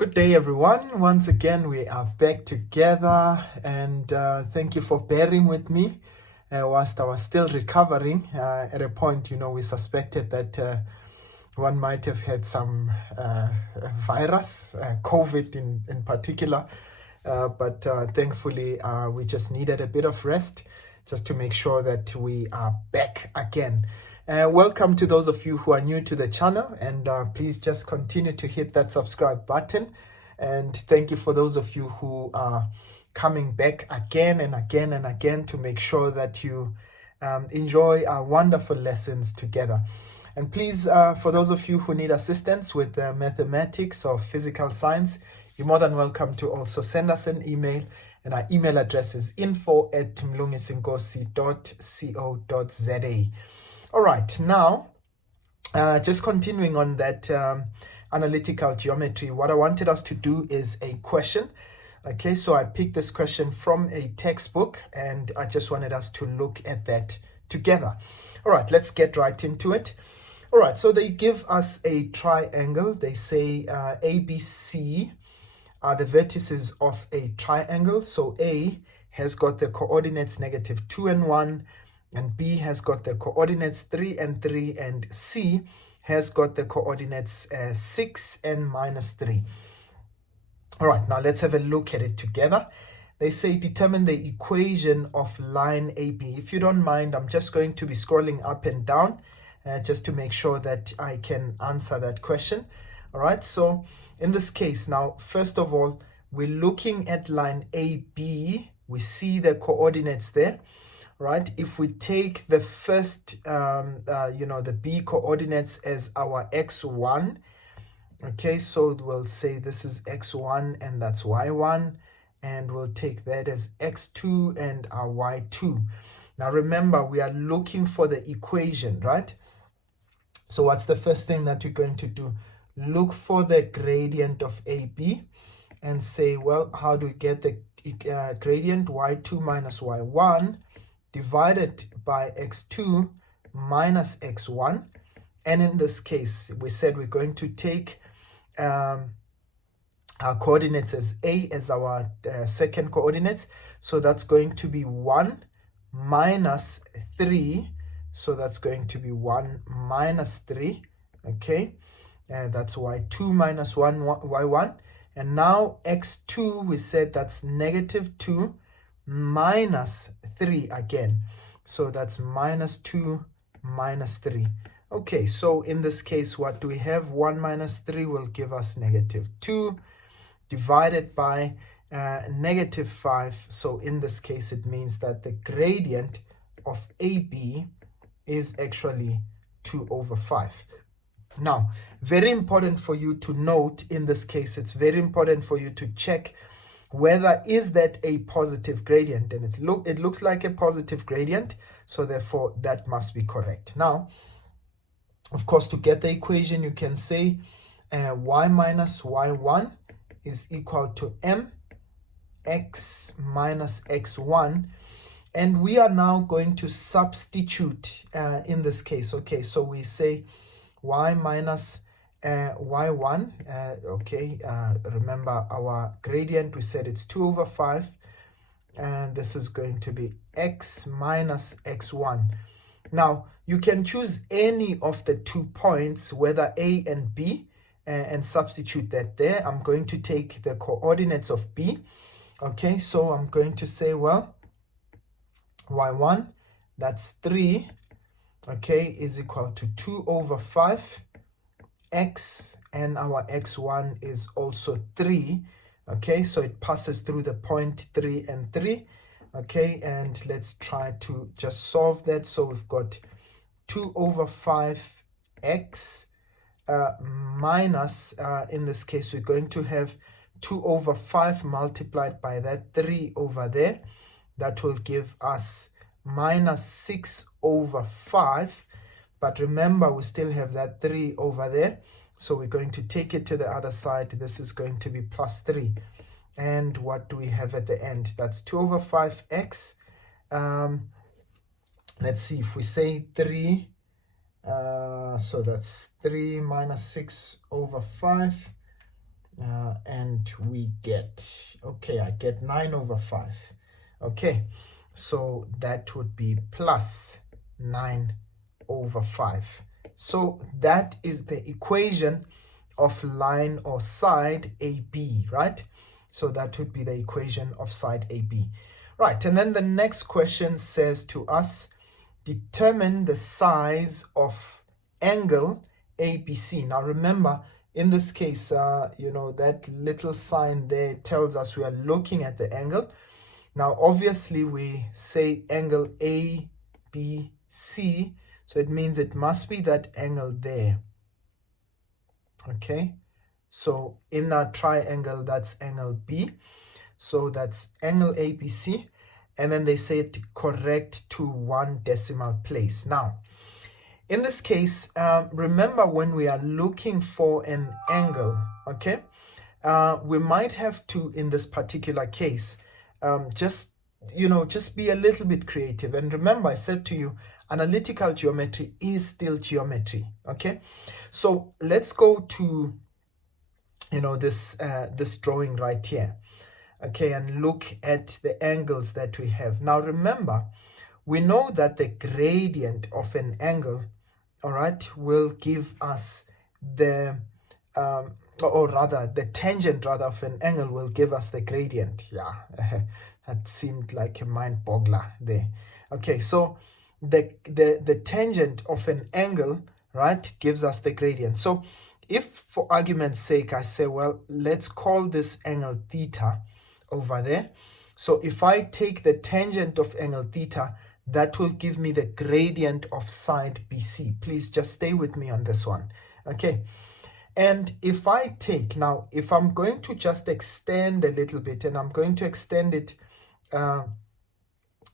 Good day, everyone. Once again, we are back together, and thank you for bearing with me whilst I was still recovering. At a point, we suspected that one might have had some virus, COVID in particular, but thankfully, we just needed a bit of rest just to make sure that we are back again. Welcome to those of you who are new to the channel, and please just continue to hit that subscribe button. And thank you for those of you who are coming back again and again and again to make sure that you enjoy our wonderful lessons together. And please, for those of you who need assistance with mathematics or physical science, you're more than welcome to also send us an email. And our email address is info@mlungisinkosi.co.za. All right, now, just continuing on that analytical geometry, what I wanted us to do is a question. Okay, so I picked this question from a textbook, and I just wanted us to look at that together. All right, let's get right into it. All right, so they give us a triangle. They say ABC are the vertices of a triangle. So A has got the coordinates -2 and 1, and B has got the coordinates 3 and 3, and C has got the coordinates 6 and -3. All right, now let's have a look at it together. They say determine the equation of line AB. If you don't mind, I'm just going to be scrolling up and down just to make sure that I can answer that question. All right, so in this case now, first of all, we're looking at line AB. We see the coordinates there. Right, if we take the first, the B coordinates as our x1, okay, so we'll say this is x1 and that's y1, and we'll take that as x2 and our y2. Now remember, we are looking for the equation, right? So what's the first thing that you're going to do? Look for the gradient of AB and say, well, how do we get the gradient? Y2 minus y1 divided by x2 minus x1. And in this case, we said we're going to take our coordinates as A as our second coordinates. So that's going to be 1 minus 3. So that's going to be 1 minus 3. Okay, that's y2 minus 1, y1. And now x2, we said that's -2 minus 3 again. So that's -2 minus 3. Okay, so in this case, what do we have? 1 minus 3 will give us -2 divided by -5. So in this case, it means that the gradient of AB is actually 2/5. Now, very important for you to note in this case, it's very important for you to check whether is that a positive gradient, and it looks like a positive gradient, so therefore that must be correct. Now, of course, to get the equation, you can say y minus y1 is equal to mx minus x1, and we are now going to substitute in this case. Okay, so we say y minus y1, remember our gradient, we said it's 2/5, and this is going to be x minus x1. Now, you can choose any of the 2 points, whether A and B, and substitute that there. I'm going to take the coordinates of B. Okay, so I'm going to say, well, y1, that's 3, okay, is equal to 2/5. X, and our x1 is also 3. Okay, so it passes through the point 3 and 3. Okay, and let's try to just solve that. So we've got 2/5x minus, in this case, we're going to have 2/5 multiplied by that 3 over there. That will give us minus 6/5. But remember, we still have that 3 over there. So we're going to take it to the other side. This is going to be plus 3. And what do we have at the end? That's 2/5x. Let's see, if we say 3, so that's 3 minus 6/5. and we get, okay, I get 9/5. Okay, so that would be plus 9/5. So that is the equation of line or side AB, right? So that would be the equation of side AB. Right, and then the next question says to us, determine the size of angle ABC. Now remember, in this case, that little sign there tells us we are looking at the angle. Now, obviously, we say angle ABC, so it means it must be that angle there. Okay, so in our triangle, that's angle B. So that's angle ABC. And then they say it correct to 1 decimal place. Now, in this case, remember when we are looking for an angle, okay, we might have to, in this particular case, just be a little bit creative. And remember, I said to you, analytical geometry is still geometry, okay? So let's go to, this drawing right here, okay, and look at the angles that we have. Now, remember, we know that the gradient of an angle, all right, will give us the, the tangent rather of an angle will give us the gradient. Yeah, that seemed like a mind boggler there. Okay, so the tangent of an angle, right, gives us the gradient. So if for argument's sake I say, well, let's call this angle theta over there. So if I take the tangent of angle theta, that will give me the gradient of side BC. Please just stay with me on this one. Okay. And if I take, now, if I'm going to just extend a little bit, and I'm going to extend it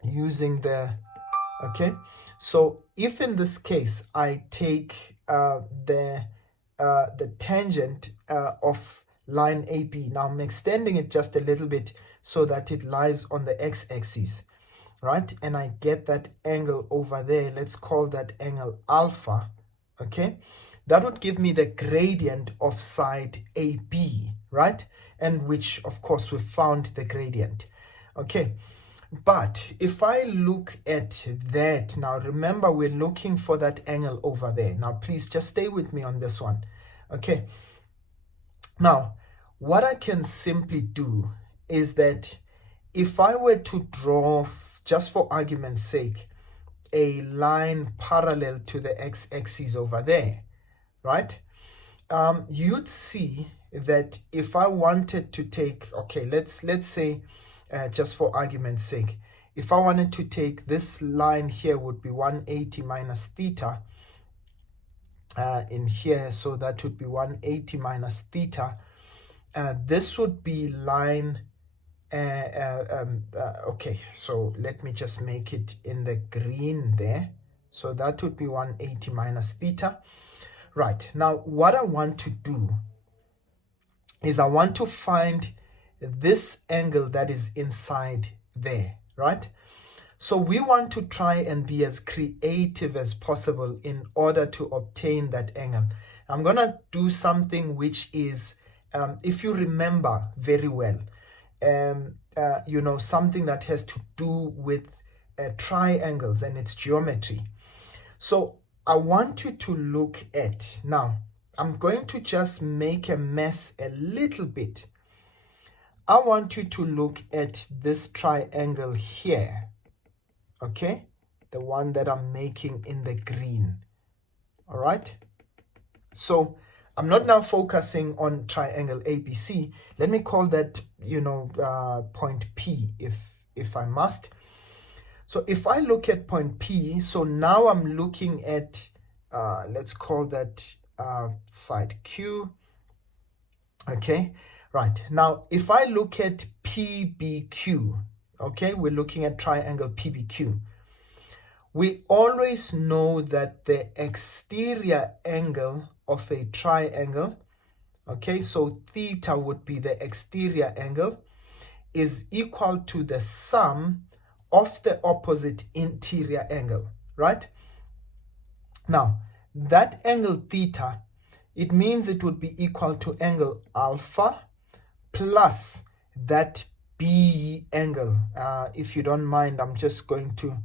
using the, okay. So if in this case I take the tangent of line AB, now I'm extending it just a little bit so that it lies on the x-axis, right? And I get that angle over there. Let's call that angle alpha, okay? That would give me the gradient of side AB, right? And which, of course, we found the gradient, okay? But if I look at that, now remember, we're looking for that angle over there. Now, please just stay with me on this one, okay? Now, what I can simply do is that if I were to draw, just for argument's sake, a line parallel to the x-axis over there, right? You'd see that if I wanted to take, okay, let's say, just for argument's sake, if I wanted to take this line here would be 180 minus theta in here, so that would be 180 minus theta. This would be line, okay, so let me just make it in the green there. So that would be 180 minus theta. Right, now what I want to do is I want to find this angle that is inside there, right? So we want to try and be as creative as possible in order to obtain that angle. I'm going to do something which is, if you remember very well, something that has to do with triangles and its geometry. So I want you to look at, now, I'm going to just make a mess a little bit. I want you to look at this triangle here, okay? The one that I'm making in the green, all right? So I'm not now focusing on triangle ABC. Let me call that, point P if I must. So if I look at point P, so now I'm looking at, let's call that side Q, okay? Right, now if I look at PBQ, okay, we're looking at triangle PBQ. We always know that the exterior angle of a triangle, okay, so theta would be the exterior angle, is equal to the sum of the opposite interior angle, right? Now, that angle theta it means it would be equal to angle alpha plus that B angle. If you don't mind, I'm just going to,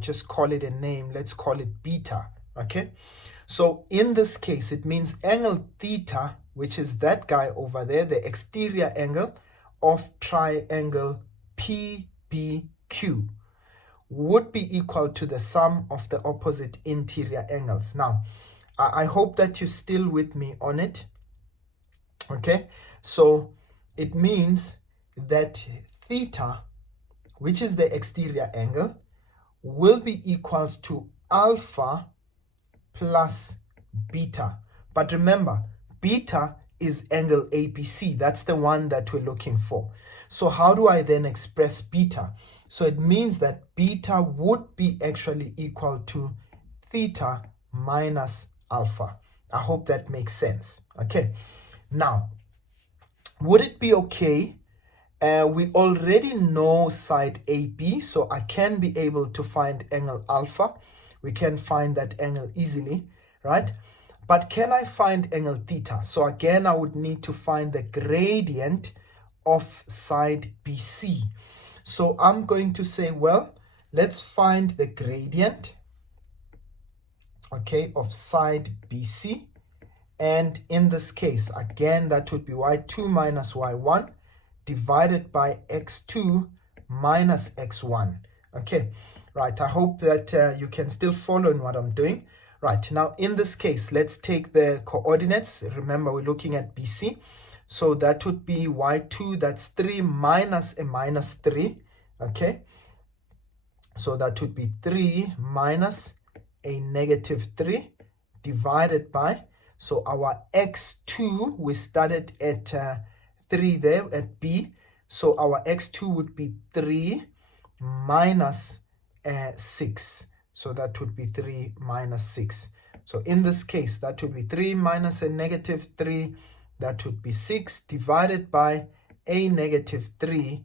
just call it a name. Let's call it beta, okay? So in this case, it means angle theta, which is that guy over there, the exterior angle of triangle PBQ, would be equal to the sum of the opposite interior angles. Now, I hope that you're still with me on it, okay? So it means that theta, which is the exterior angle, will be equals to alpha plus beta. But remember, beta is angle ABC. That's the one that we're looking for. So how do I then express beta? So it means that beta would be actually equal to theta minus alpha. I hope that makes sense. Okay. Now, would it be okay? We already know side AB, so I can be able to find angle alpha. We can find that angle easily, right? But can I find angle theta? So again, I would need to find the gradient of side BC. So I'm going to say, well, let's find the gradient, okay, of side BC. And in this case, again, that would be y2 minus y1 divided by x2 minus x1. Okay, right. I hope that you can still follow in what I'm doing. Right, now in this case, let's take the coordinates. Remember, we're looking at BC. So that would be y2, that's 3 minus a minus 3. Okay, so that would be 3 minus a negative 3 divided by, so our x2, we started at 3 there at B. So our x2 would be 3 minus 6. So that would be 3 minus 6. So in this case, that would be 3 minus a negative 3. That would be 6 divided by a negative 3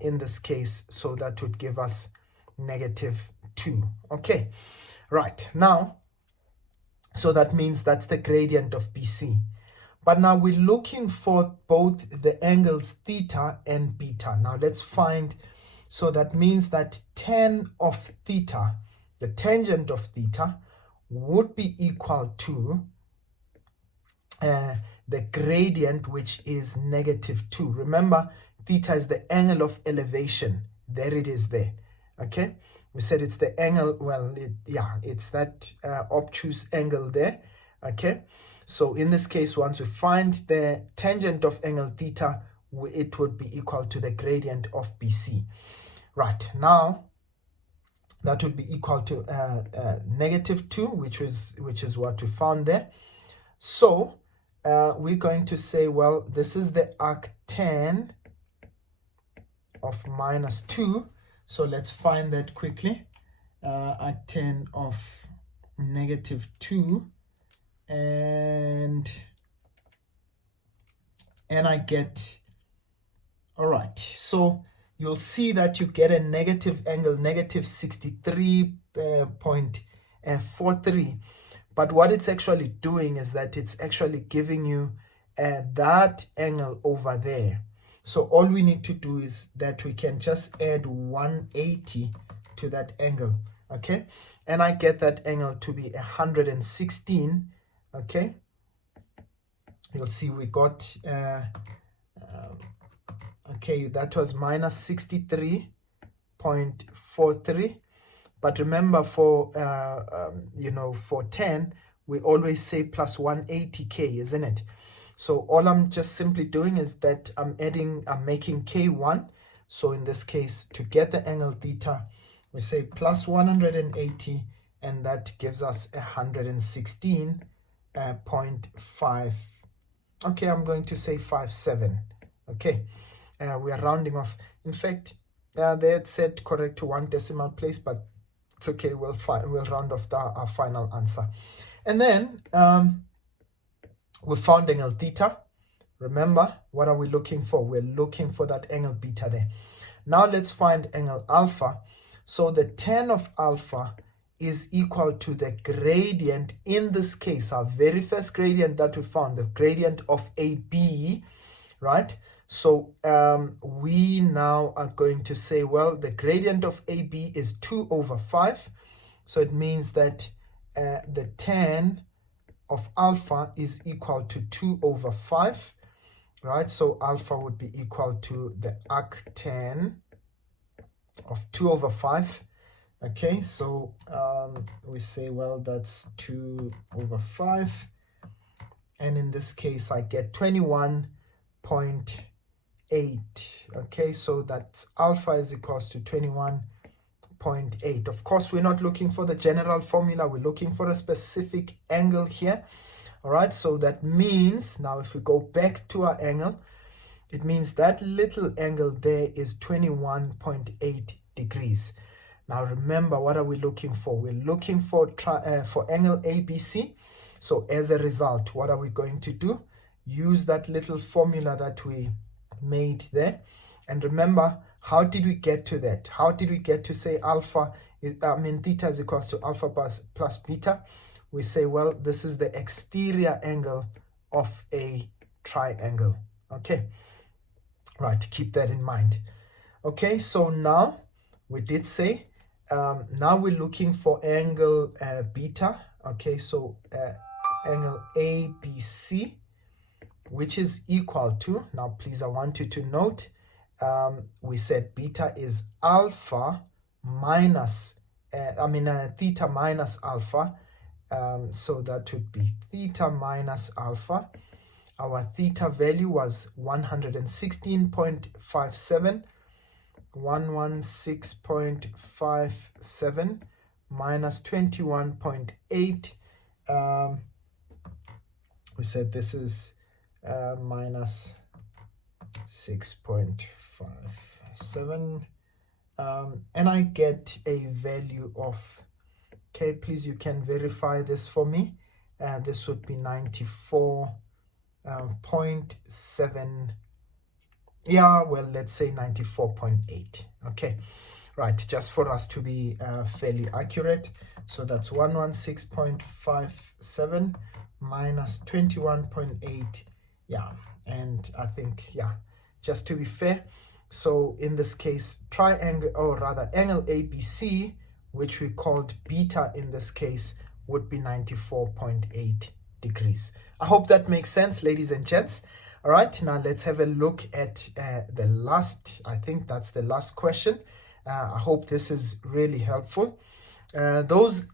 in this case. So that would give us negative 2. Okay, right. Now, so that means that's the gradient of BC. But now we're looking for both the angles theta and beta. Now let's find, so that means that tan of theta, the tangent of theta, would be equal to the gradient, which is negative 2. Remember, theta is the angle of elevation. There it is there. Okay, we said it's the angle, well, it's that obtuse angle there. Okay, so in this case, once we find the tangent of angle theta, it would be equal to the gradient of BC. Right, now that would be equal to negative 2, which is what we found there. So we're going to say, well, this is the arctan of minus 2. So let's find that quickly. Arctan of negative 2, and I get, all right, so you'll see that you get a negative angle, negative 63.43. But what it's actually doing is that it's actually giving you that angle over there. So all we need to do is that we can just add 180 to that angle, okay? And I get that angle to be 116, okay? You'll see we got, okay, that was minus 63.43. But remember, for, for 10, we always say plus 180k, isn't it? So all I'm just simply doing is that I'm making k1. So in this case, to get the angle theta, we say plus 180, and that gives us 116.5. Okay, I'm going to say 57. Okay, we are rounding off. In fact, they had said correct to 1 decimal place, but it's okay. We'll round off our final answer. And then we found angle theta. Remember, what are we looking for? We're looking for that angle beta there. Now let's find angle alpha. So the tan of alpha is equal to the gradient, in this case, our very first gradient that we found, the gradient of AB, right? So we now are going to say, well, the gradient of AB is 2 over 5. So it means that the tan of alpha is equal to 2 over 5, right? So alpha would be equal to the arctan of 2 over 5. Okay, so we say, well, that's 2 over 5. And in this case, I get 21.8. Okay, so that's alpha is equals to 21.8. Of course, we're not looking for the general formula. We're looking for a specific angle here. All right, so that means, now if we go back to our angle, it means that little angle there is 21.8 degrees. Now remember, what are we looking for? We're looking for angle ABC. So as a result, what are we going to do? Use that little formula that we made there. And remember, how did we get to that? How did we get to say theta is equal to alpha plus beta? We say, well, this is the exterior angle of a triangle. Okay, right, keep that in mind. Okay, so now we did say, now we're looking for angle beta. Okay, so angle ABC, which is equal to, now please, I want you to note, we said beta is alpha minus, theta minus alpha. So that would be theta minus alpha. Our theta value was 116.57. 116.57 minus 21.8. We said this is minus 6.57. And I get a value of, okay, please, you can verify this for me. This would be 94.7. Yeah, well, let's say 94.8. Okay, right, just for us to be fairly accurate. So that's 116.57 minus 21.8. Yeah, and I think, yeah, just to be fair. So in this case, triangle, or rather angle ABC, which we called beta in this case, would be 94.8 degrees. I hope that makes sense, ladies and gents. All right, now let's have a look at the last, I think that's the last question. I hope this is really helpful. Those,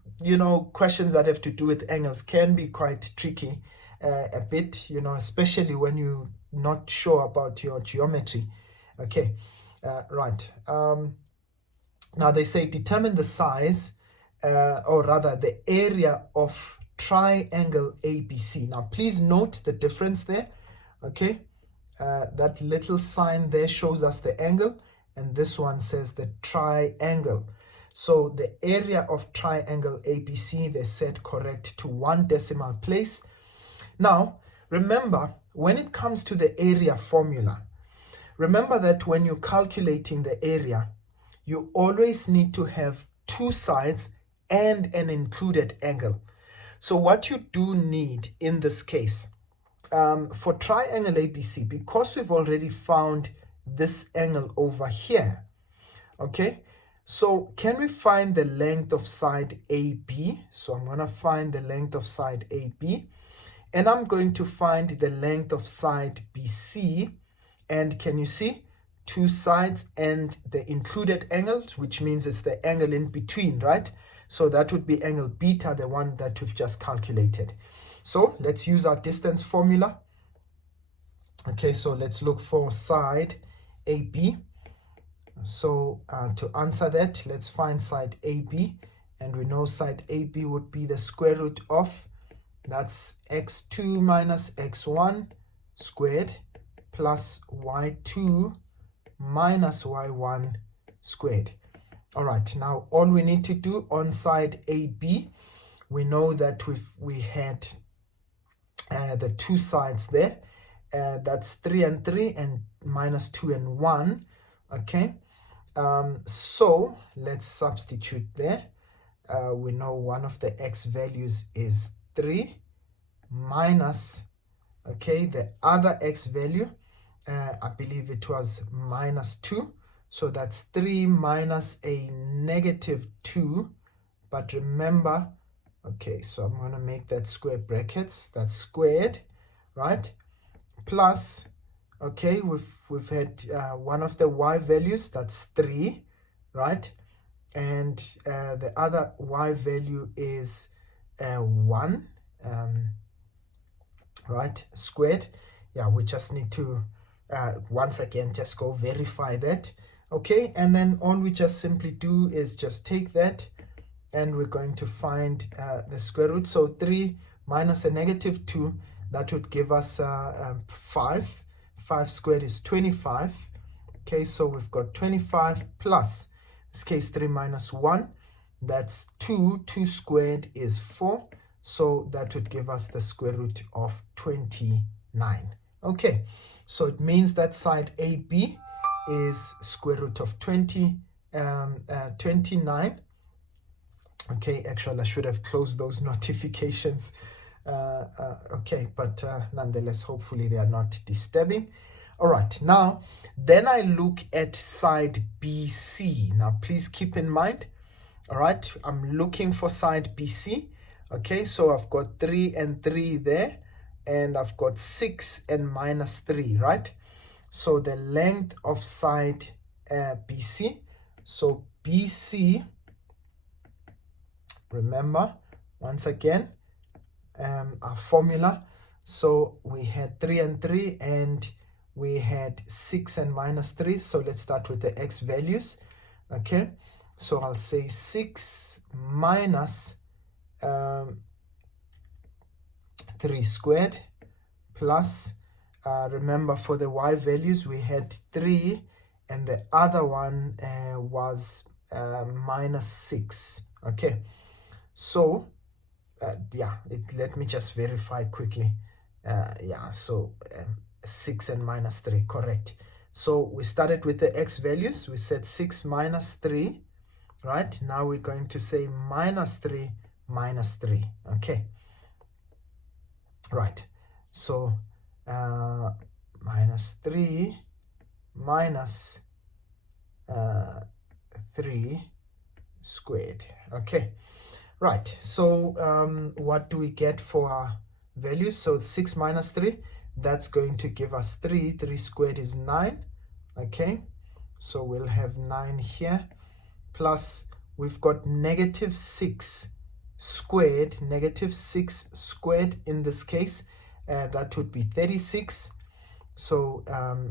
questions that have to do with angles can be quite tricky a bit, especially when you're not sure about your geometry. Okay, right. Now they say determine the size, or rather the area of triangle ABC. Now please note the difference there. Okay, that little sign there shows us the angle, and this one says the triangle. So the area of triangle ABC, they set correct to 1 decimal place. Now, remember, when it comes to the area formula, remember that when you're calculating the area, you always need to have 2 sides and an included angle. So what you do need in this case, for triangle ABC, because we've already found this angle over here, okay, so can we find the length of side AB? So I'm going to find the length of side AB, and I'm going to find the length of side BC, and can you see 2 sides and the included angle, which means it's the angle in between, right? So that would be angle beta, the one that we've just calculated. So let's use our distance formula. Okay, so let's look for side AB. So to answer that, let's find side AB, and we know side AB would be the square root of, that's x2 minus x1 squared plus y2 minus y1 squared. All right, now all we need to do on side AB, we know that we had the 2 sides there. That's 3 and 3 and minus 2 and 1. Okay, so let's substitute there. we know one of the x values is 3 minus, okay, the other x value, I believe it was minus 2. So that's 3 minus a negative 2. But remember, okay, so I'm going to make that square brackets. That's squared, right? Plus, okay, we've had one of the y values, that's 3, right? And the other y value is 1, right, squared. Yeah, we just need to once again just go verify that. Okay, and then all we just simply do is just take that and we're going to find the square root. So 3 minus a negative 2, that would give us 5. 5 squared is 25. Okay, so we've got 25 plus, in this case 3 minus 1, that's 2. 2 squared is 4. So that would give us the square root of 29. Okay, so it means that side AB is square root of 29. Okay, actually I should have closed those notifications. Okay, but nonetheless, hopefully they are not disturbing. All right, now then I look at side BC. Now please keep in mind, all right, I'm looking for side BC. Okay, so I've got 3 and 3 there, and I've got 6 and minus 3, right? So the length of side BC, so BC, remember, once again, our formula. So we had 3 and 3, and we had 6 and minus 3. So let's start with the x values. Okay, so I'll say 6 minus 3 squared plus, remember for the y values we had 3 and the other one was minus 6. Okay, so yeah, let me just verify quickly. Yeah, so 6 and minus 3, correct. So we started with the x values. We said 6 minus 3, right? Now we're going to say minus 3 minus 3. Okay, right. So minus 3 minus 3 squared. Okay, right. So what do we get for our values? So 6 minus 3, that's going to give us 3. 3 squared is 9. Okay, so we'll have 9 here, plus we've got negative 6 squared. Negative 6 squared in this case, that would be 36. So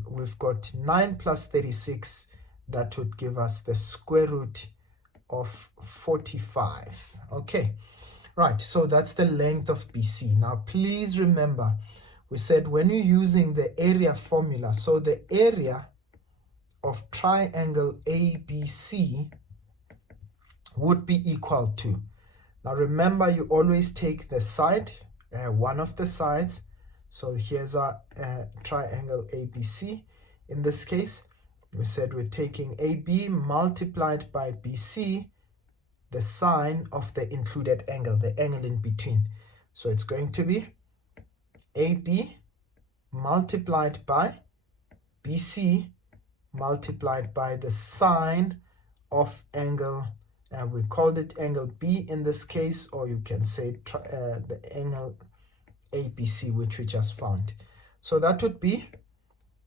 we've got 9 plus 36, that would give us the square root of 45. Okay, right, so that's the length of BC. Now please remember, we said when you're using the area formula, so the area of triangle ABC would be equal to, now remember, you always take the side, one of the sides. So here's our triangle ABC. In this case, we said we're taking AB multiplied by BC, the sine of the included angle, the angle in between. So it's going to be AB multiplied by BC multiplied by the sine of angle, we called it angle B in this case, or you can say the angle ABC, which we just found. So that would be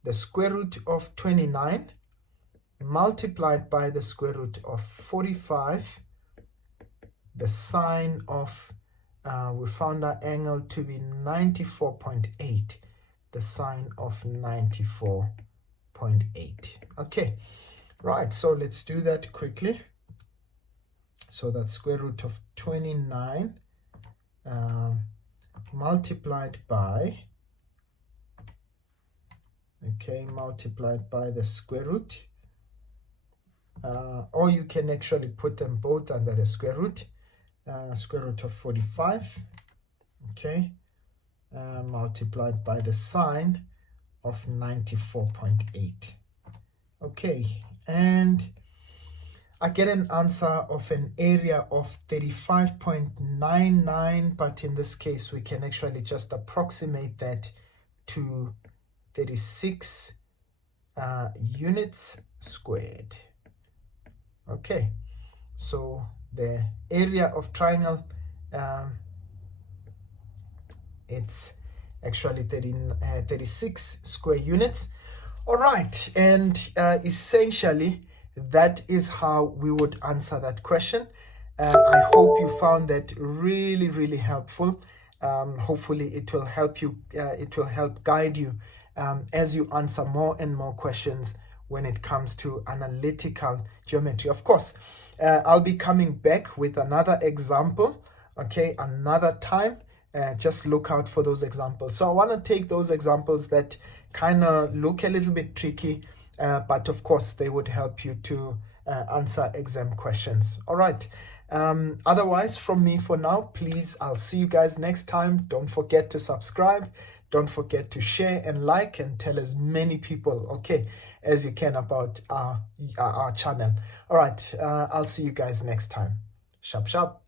the square root of 29 multiplied by the square root of 45, the sine of, we found our angle to be 94.8, the sine of 94.8. Okay, right, so let's do that quickly. So that's square root of 29 multiplied by, okay, multiplied by the square root, or you can actually put them both under the square root of 45, okay, multiplied by the sine of 94.8. Okay, and I get an answer of an area of 35.99, but in this case we can actually just approximate that to 36 units squared. Okay, so the area of triangle, it's actually 36 square units. All right, and essentially that is how we would answer that question. I hope you found that really helpful. Hopefully it will help you, it will help guide you as you answer more and more questions when it comes to analytical geometry. Of course, I'll be coming back with another example, okay, another time. Just look out for those examples. So I want to take those examples that kind of look a little bit tricky, but of course they would help you to answer exam questions. All right. Otherwise, from me for now, please, I'll see you guys next time. Don't forget to subscribe. Don't forget to share and like and tell as many people, okay, as you can about our channel. All right. I'll see you guys next time. Sharp.